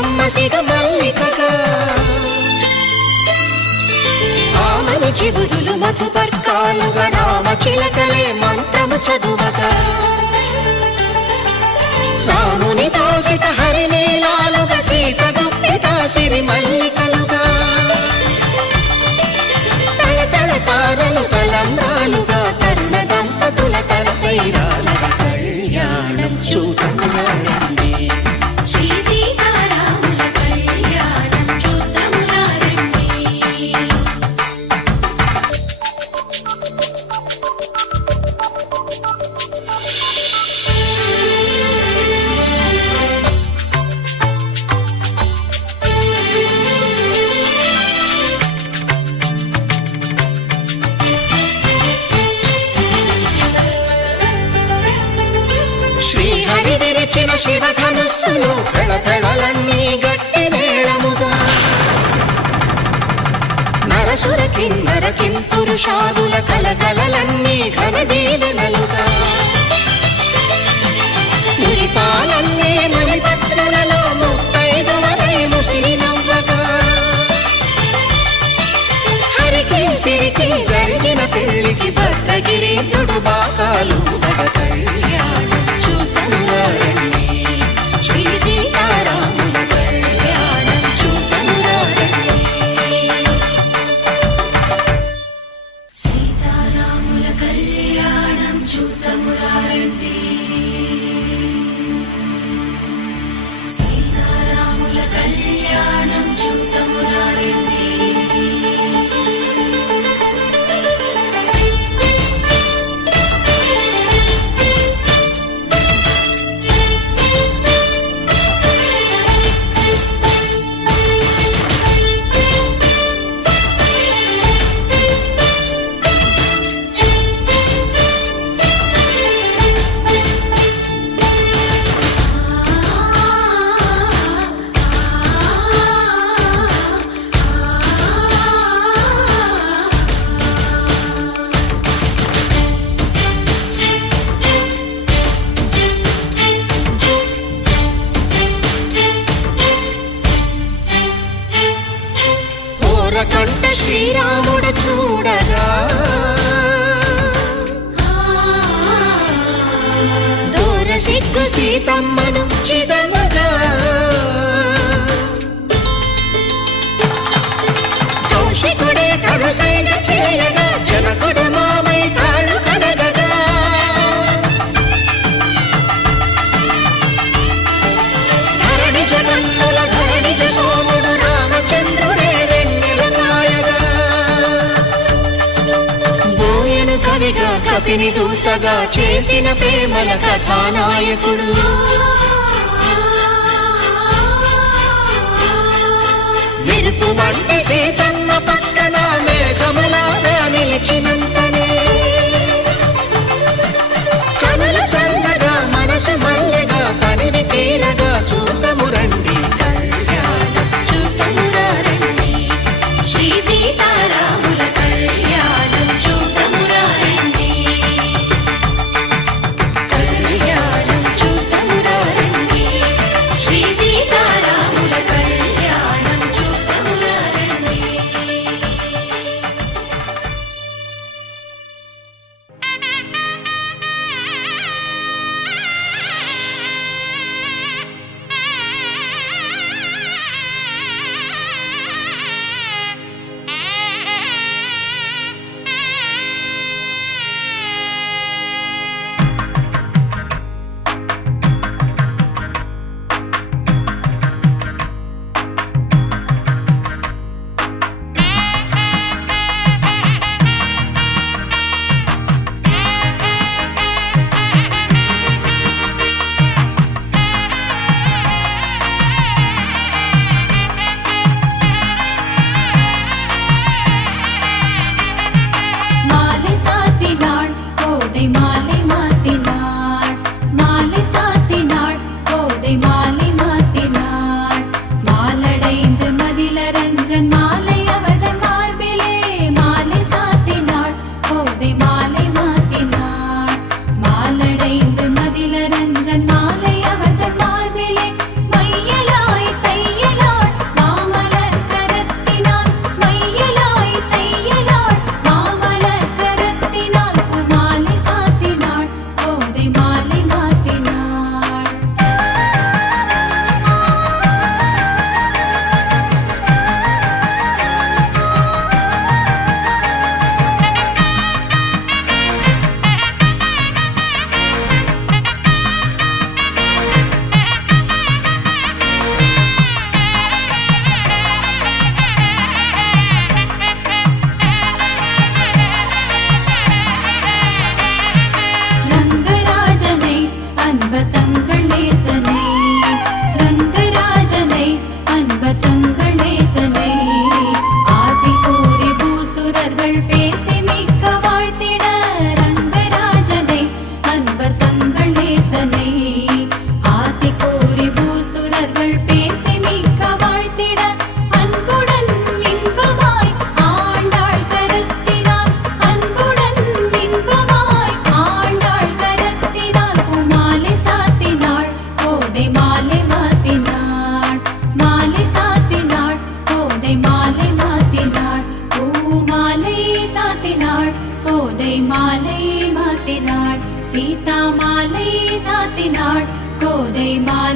కమ్మసిగ మల్లికగా ఆమని చిగురులు మధుపర్కాలుగా రామ చిలకలే మంత్రము చదువగా రాముని దోసిట హరినీలాలుగా సీత గుప్పిట సిరి మల్లికలుగా తళతళ తారలు తలంబ్రాలుగా తరుణ దంపతుల తలపైరాలుగా కళ్యాణం చూతమురారండి శ్రీ సీతారాముల కళ్యాణం చూద్దామురారండి. శ్రీహరి విరిచిన శివధనుస్సులో పెళపెళలన్నీ గట్టి మేళముగా నరసుర కిన్నర కింపురుషాదుల కలకలలన్నీ ఘనదీవెనలుగా మురిపాలన్నీ మణిపత్రులలో ముత్తైదువలై ముసిరి నవ్వగా హరికి సిరికి జరిగిన పెళ్లికి భద్రగిరీంద్రుడు బాకాలు కళ్యాణం చూతమురారండి శ్రీ సీతారాముల కళ్యాణం చూతమురారండి సీతారాముల కళ్యాణం చూద్దామురారండి. సీతారాముల కళ్యాణం చూద్దామురారండి. కంట శ్రీరాముడు చూడగా దూర సిగ్గు సీతమ్మను చిదమగా కౌశికుడే కరుసైన చేయగా జనకుడు మామై కాళ్ళు కడగగా ధరణి జగన్నుల ధరణిజ సోముడు రామచంద్రుడే కవిగా కపిని దూతగా చేసిన ప్రేమల కథానాయకుడు మెరుపు వంటి సీతమ్మ పక్కన మేఘములాగా నిలిచినంతనే కనులు చల్లగా మనసు మల్లెగా తనివి తీరగా చూతమురండి కళ్యాణం చూతమురారండి శ్రీ సీతారాముల కళ్యాణం చూద్దామురారండి. కళ్యాణం చూతమురారండి శ్రీ సీతారాముల కళ్యాణం చూద్దామురారండి. ఉదయమాల